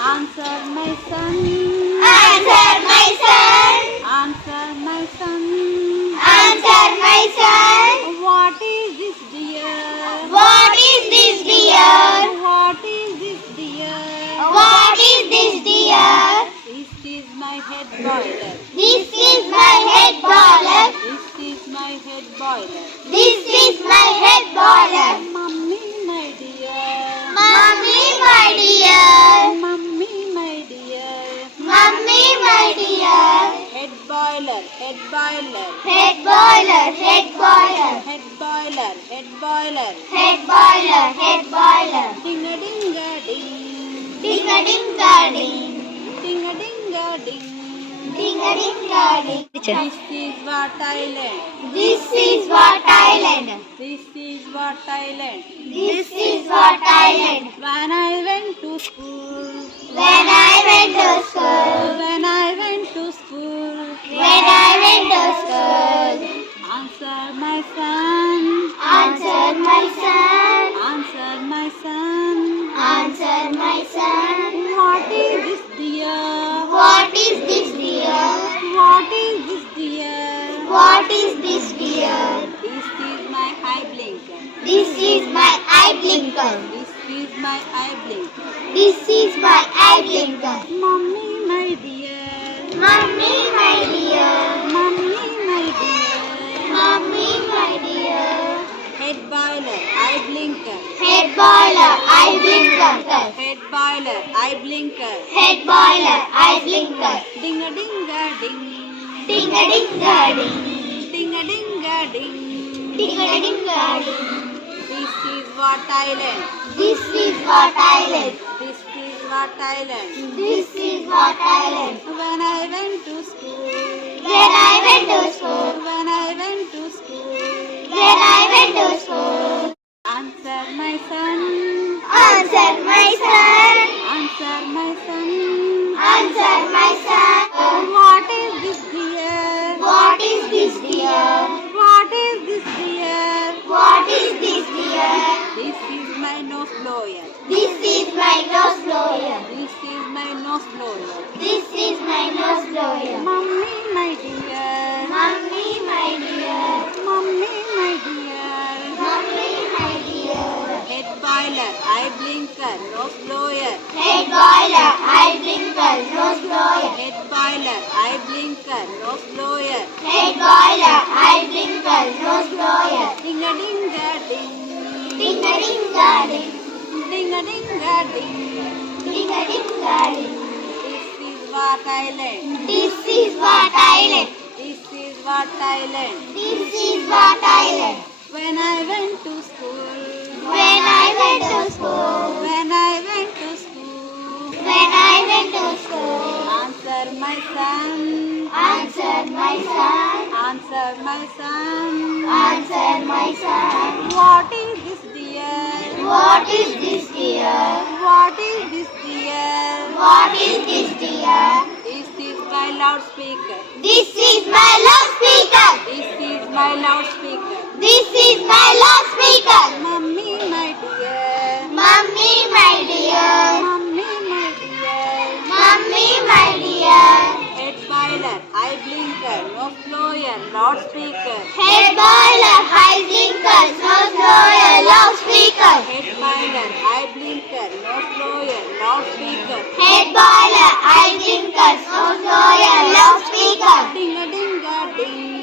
Answer my son. Answer my son. Answer my son. Answer my son. What is this dear? What is this dear? What is this dear? What is this dear? This is my head boiler. This is my head boiler. This is my head boiler. This is my head boiler. Mummy, my dear. Mummy, my dear. Mummy, my dear. Mummy, my dear. Head boiler, head boiler. Head boiler, head boiler. Head boiler, head boiler. Head boiler, head boiler. Ding a ding a ding. Ding a ding a ding. Ding a ding a ding. Ding a ding a ding. This is what I learned. This is what I learned. This is what I learned. This is what I learned. When I went to school. When I went to school. When I went to school. When I went to school. Answer my son. Answer my son. Answer my son. Answer my son. What is this dear? What is this dear? What is this dear? What is this dear? This is my eye blinker. This is my eye blinker. This is my eye blinker. This is my eye blinker. Mummy, my dear. Mummy, my dear. Mummy, my dear. Mummy, my dear. Head boiler, eye blinker. Head boiler, eye blinker. Head boiler, eye blinker. Head boiler, eye blinker. Ding a ding a ding. Ding a ding a ding. Ding a ding a ding. Ding a ding a ding. This is what I learned. This is what I learned. This is what I learned. This is what I learned. When I went to school. When I went to school. When I went to school. When I went to school. Answer my son. Answer my son. Answer my son. Answer my son. What is this dear? What is this dear? What is this dear? What is this dear? This is my nose blower. This is my nose blower. This is my nose blower. This is my nose blower. Mummy, my dear. Mummy, my dear. Mummy, my dear. Mummy, my dear. Head boiler, eye blinker, nose blower. Head boiler, eye blinker, nose blower. Head boiler, eye blinker, nose blower. Head boiler, eye blinker, nose blower. Ding a ding a ding. Ding a ding a ding. Ding a ding a ding. Ding a ding a ding. This is what I learned. This is what I learned. This is what I learned. This is what I learned. When I went to school. When I went to school. When I went to school. When I went to school. Answer my son. Answer my son. Answer my son. Answer my son. What is this dear? What is this dear? What is this dear? What is this dear? This is my loudspeaker. This is my loudspeaker. This is my loudspeaker. This is my loudspeaker. Mummy, my dear. Mummy, my dear. Mummy, my dear. Mummy, my dear. Head boiler, eye blinker, nose blower, loudspeaker. Head boiler, eye blinker, nose blower, loudspeaker. Head boiler, eye blinker, nose blower, loudspeaker. Head boiler, eye blinker, nose blower, loudspeaker. Ding a ding a ding.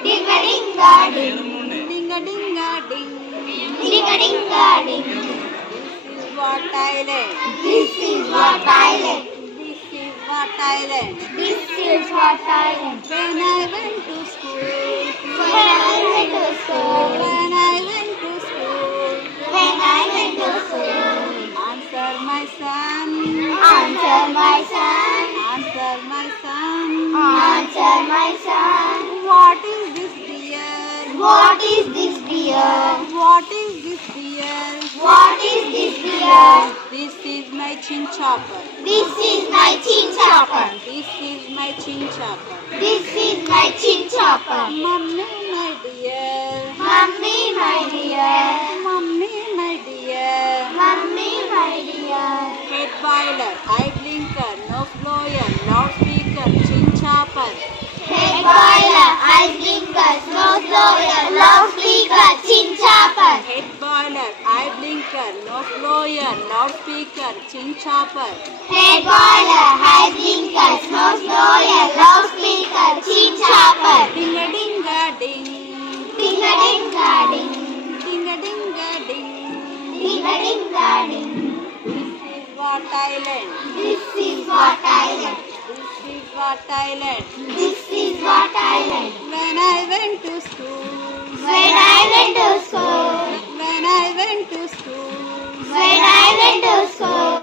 Ding a ding a ding. Ding a ding a ding. Ding a ding a ding. This is what I learned. This is what I learned. This is what I learned. This is what I learned. When I went to school. When I went to school. When I went to school. When I went to school. Answer my son. Answer my son. Answer my son. Answer my son. What is this dear? What is this dear? What is this dear? What is this dear? This is my chin chopper. This is my chin chopper. This is my chin chopper. This is my chin chopper. Mummy, my dear. Mummy, my dear. Mummy, my dear. Mummy, my dear. Head boiler, eye blinker, nose blower, loudspeaker, chin chopper. Head boiler, eye blinker, nose blower, loudspeaker, chin chopper. Head boiler, eye blinker, nose blower, loudspeaker, chin chopper. Head boiler, eye blinker, nose blower, loudspeaker, chin chopper. Ding a ding a ding. Ding a ding a ding. Ding a ding a ding. Ding a ding a ding. This is what I learned. This is what I learned. This is what I learned. This is what I learned. When I went to school. When I went to school. When I went to school. When I went to school.